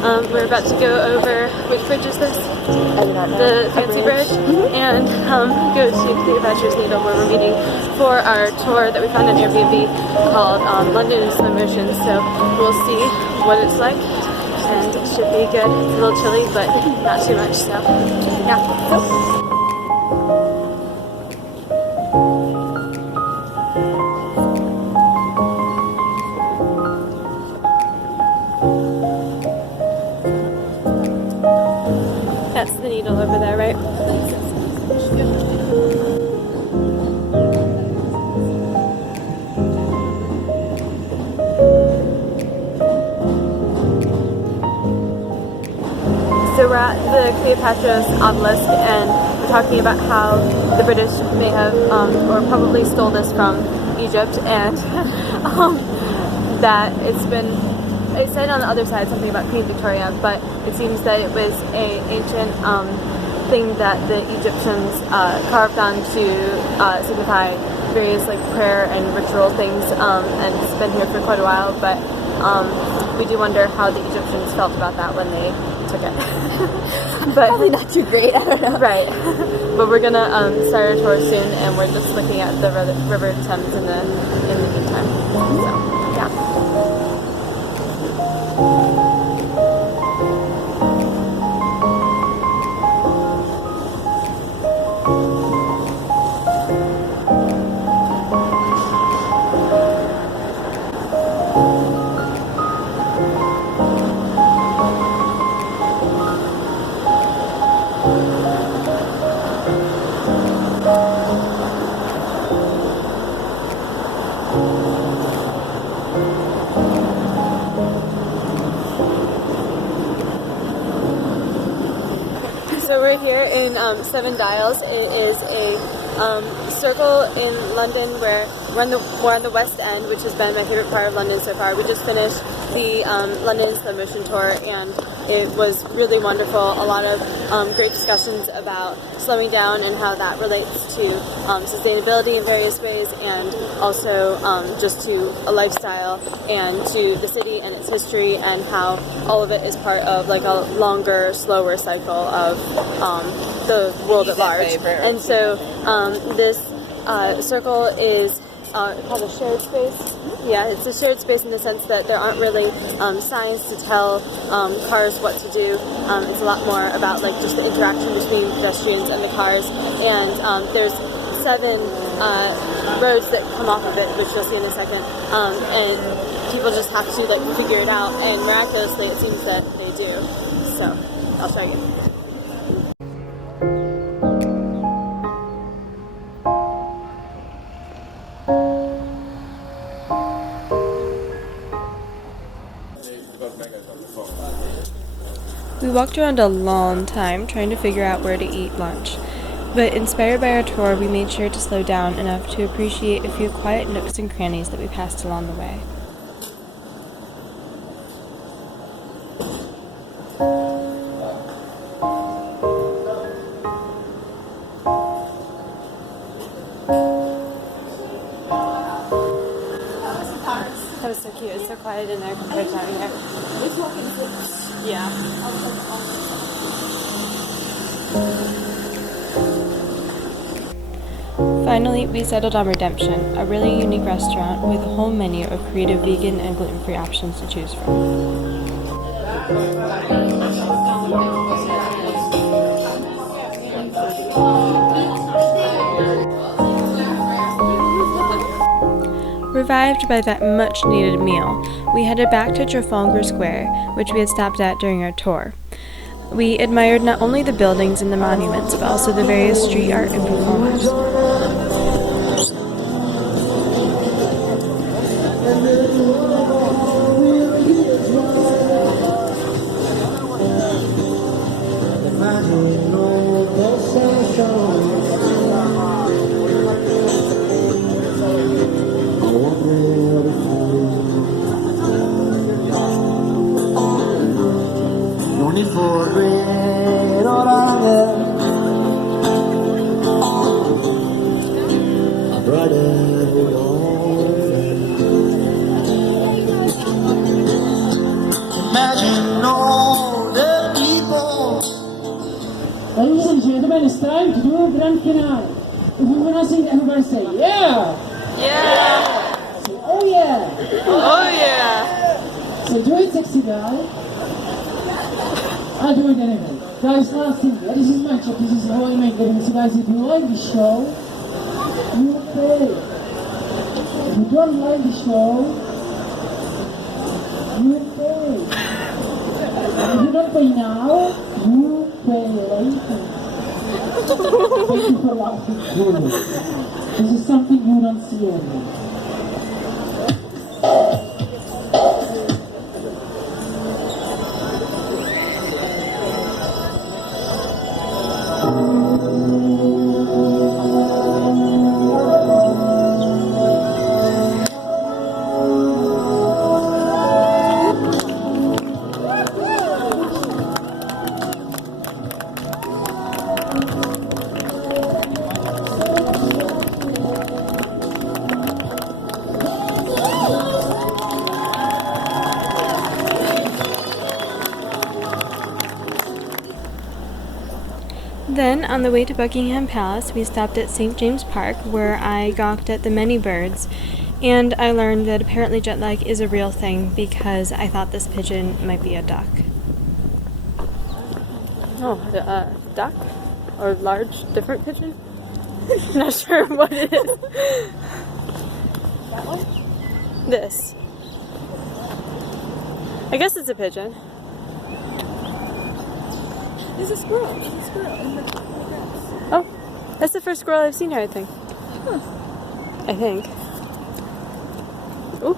We're about to go over, which bridge is this? I do not know. The Fancy Bridge. And go to Cleopatra's Needle, where we're meeting for our tour that we found on Airbnb called London in Slow Motion. So we'll see what it's like, and it should be good. It's a little chilly, but not too much, so yeah. That's the needle over there, right? So we're at the Cleopatra's obelisk, and we're talking about how the British may have, or probably stole this from Egypt, and that it said on the other side something about Queen Victoria, but it seems that it was an ancient thing that the Egyptians carved on to signify various like prayer and ritual things, and it's been here for quite a while, but we do wonder how the Egyptians felt about that when they took it. But probably not too great, I don't know. Right. But we're gonna start our tour soon, and we're just looking at the River Thames in the meantime. So yeah. So we're here in Seven Dials. It is a circle in London where we're on the West End, which has been my favorite part of London so far. We just finished the London Slow Motion tour, and it was really wonderful. A lot of great discussions about slowing down and how that relates to sustainability in various ways, and also just to a lifestyle and to the city and its history, and how all of it is part of like a longer, slower cycle of the world at large. And so this circle is called a shared space. Yeah, it's a shared space in the sense that there aren't really signs to tell cars what to do. It's a lot more about like just the interaction between pedestrians and the cars. And there's 7 roads that come off of it, which you'll see in a second. And people just have to like figure it out. And miraculously, it seems that they do. So I'll show you. We walked around a long time trying to figure out where to eat lunch, but inspired by our tour, we made sure to slow down enough to appreciate a few quiet nooks and crannies that we passed along the way. That was so cute. It's so quiet in there compared to out here. Yeah. Finally, we settled on Redemption, a really unique restaurant with a whole menu of creative vegan and gluten-free options to choose from. Revived by that much-needed meal, we headed back to Trafalgar Square, which we had stopped at during our tour. We admired not only the buildings and the monuments, but also the various street art and performers. Imagine no can I? If we wanna sing, everybody say yeah. Yeah. Say oh yeah. Oh yeah. So do it, sexy guy. I'll do it anyway. Guys, last thing. This is my job. This is how I make living. So guys, if you like the show, you pay. If you don't like the show, you pay. If you don't pay now, you pay later. Thank you for laughing. This is something you don't see anymore. Then, on the way to Buckingham Palace, we stopped at St. James Park, where I gawked at the many birds, and I learned that apparently jet lag is a real thing because I thought this pigeon might be a duck. Oh, a duck? Or large, different pigeon? Not sure what it is. That one? This. I guess it's a pigeon. There's a squirrel. There's a squirrel in the grass. Oh, that's the first squirrel I've seen here, I think. Huh. I think. Ooh.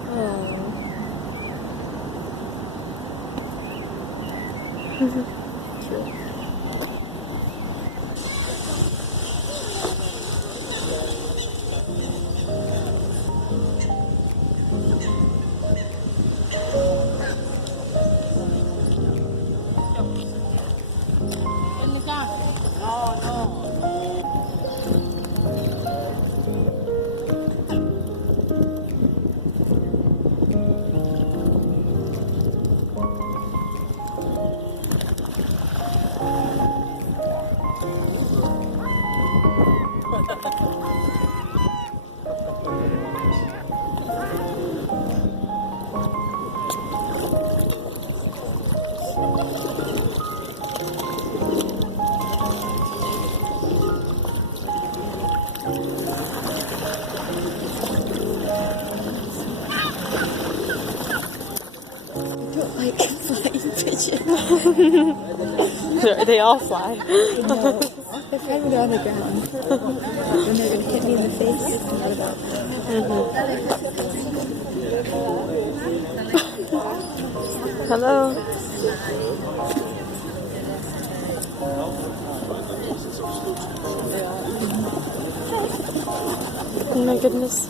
They all fly. They're probably on the ground. Then they're gonna hit me in the face. Hello. Oh my goodness.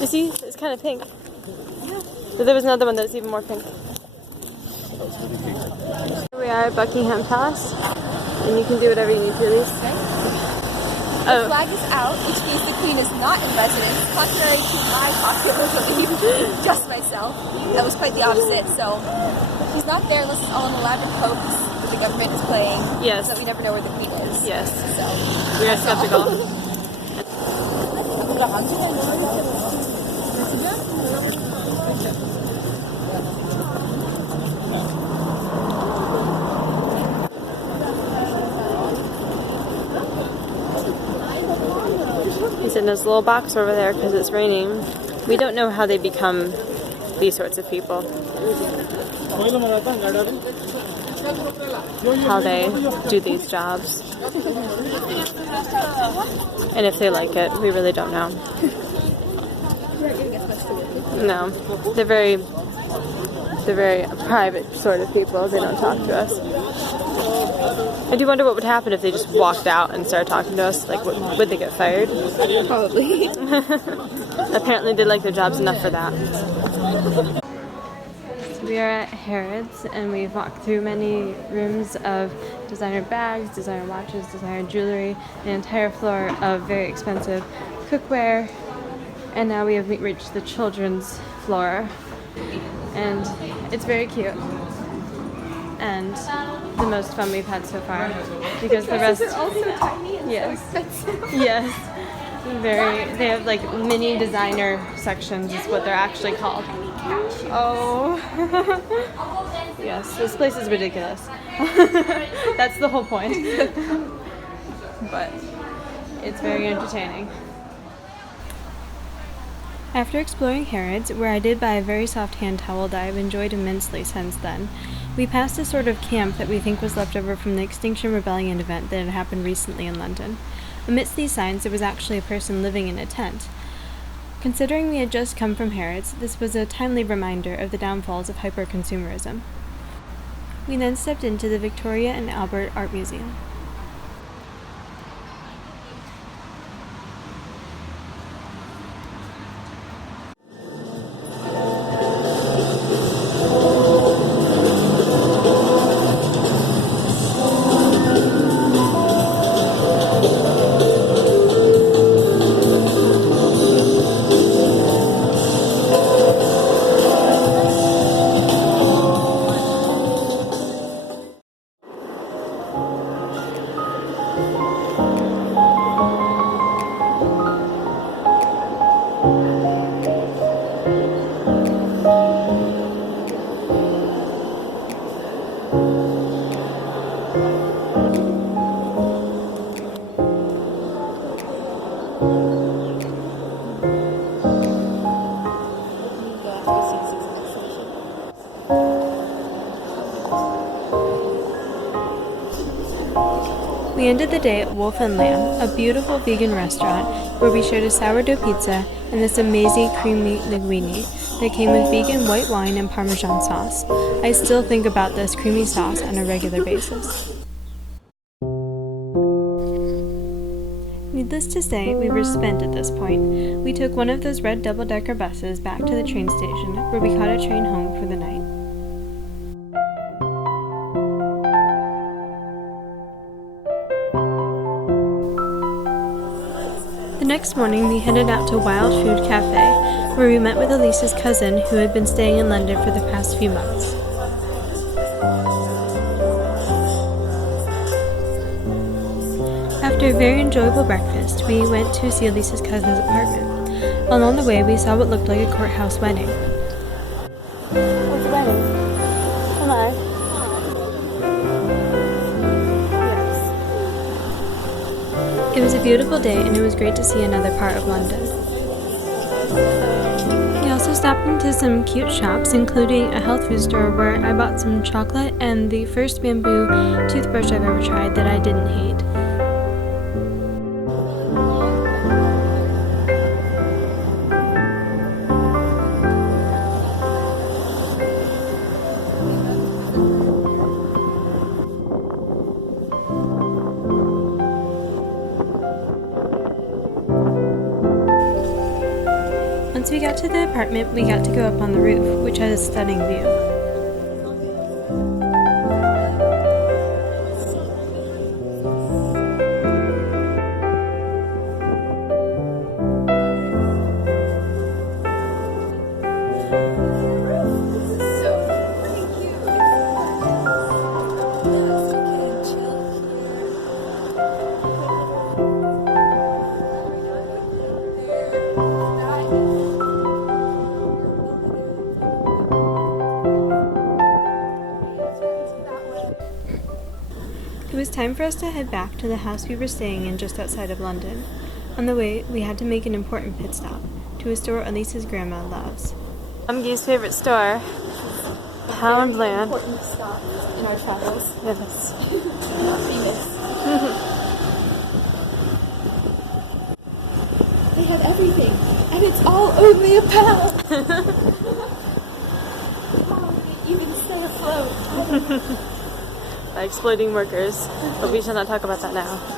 You see, it's kind of pink. But there was another one that was even more pink. Here we are at Buckingham Palace, and you can do whatever you need to, Elise. The flag is out, which means the Queen is not in residence, contrary to my popular belief, just myself. That was quite the opposite, so she's not there unless it's all an elaborate hoax that the government is playing. Yes. So that we never know where the Queen is. Yes. So We are skeptical. He's in his little box over there because it's raining. We don't know how they become these sorts of people. How they do these jobs. And if they like it, we really don't know. No. They're very private sort of people. They don't talk to us. I do wonder what would happen if they just walked out and started talking to us. Like, would they get fired? Probably. Apparently they like their jobs enough for that. So we are at Harrods, and we've walked through many rooms of designer bags, designer watches, designer jewelry, an entire floor of very expensive cookware, and now we have reached the children's floor, and it's very cute and the most fun we've had so far because the rest are also tiny and yes so expensive. yes they have like mini designer sections is what they're actually called. Oh yes, this place is ridiculous. That's the whole point. But it's very entertaining. After exploring Harrods, where I did buy a very soft hand towel that I've enjoyed immensely since then, we passed a sort of camp that we think was left over from the Extinction Rebellion event that had happened recently in London. Amidst these signs, there was actually a person living in a tent. Considering we had just come from Harrods, this was a timely reminder of the downfalls of hyper-consumerism. We then stepped into the Victoria and Albert Art Museum. We ended the day at Wolf and Lamb, a beautiful vegan restaurant where we shared a sourdough pizza and this amazing creamy linguine that came with vegan white wine and Parmesan sauce. I still think about this creamy sauce on a regular basis. Needless to say, we were spent at this point. We took one of those red double-decker buses back to the train station where we caught a train home for the night. The next morning, we headed out to Wild Food Cafe, where we met with Elise's cousin, who had been staying in London for the past few months. After a very enjoyable breakfast, we went to see Elise's cousin's apartment. Along the way, we saw what looked like a courthouse wedding. What's a wedding? Come on. It was a beautiful day, and it was great to see another part of London. We also stopped into some cute shops, including a health food store where I bought some chocolate and the first bamboo toothbrush I've ever tried that I didn't hate. Once we got to the apartment, we got to go up on the roof, which had a stunning view. It was time for us to head back to the house we were staying in just outside of London. On the way, we had to make an important pit stop to a store Elise's grandma loves. Guy's favorite store, Poundland. Important stop in our travels. Yes. Famous. They had everything, and it's all only a pound. How did they even stay afloat? exploiting workers, but we shall not talk about that now.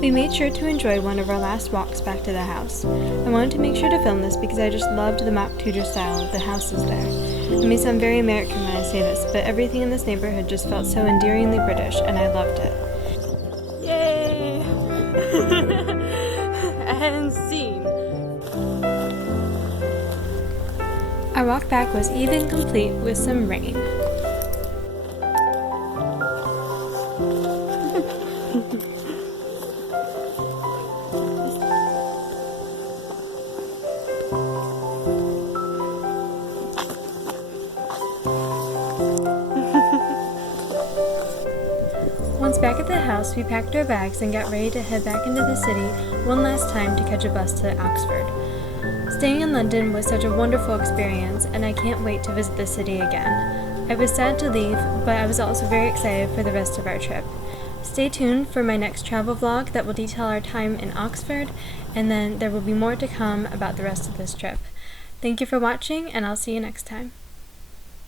We made sure to enjoy one of our last walks back to the house. I wanted to make sure to film this because I just loved the mock Tudor style of the houses there. It may sound very American when I say this, but everything in this neighborhood just felt so endearingly British, and I loved it. Yay! And scene. Our walk back was even complete with some rain. Once back at the house, we packed our bags and got ready to head back into the city one last time to catch a bus to Oxford. Staying in London was such a wonderful experience, and I can't wait to visit the city again. I was sad to leave, but I was also very excited for the rest of our trip. Stay tuned for my next travel vlog that will detail our time in Oxford, and then there will be more to come about the rest of this trip. Thank you for watching, and I'll see you next time.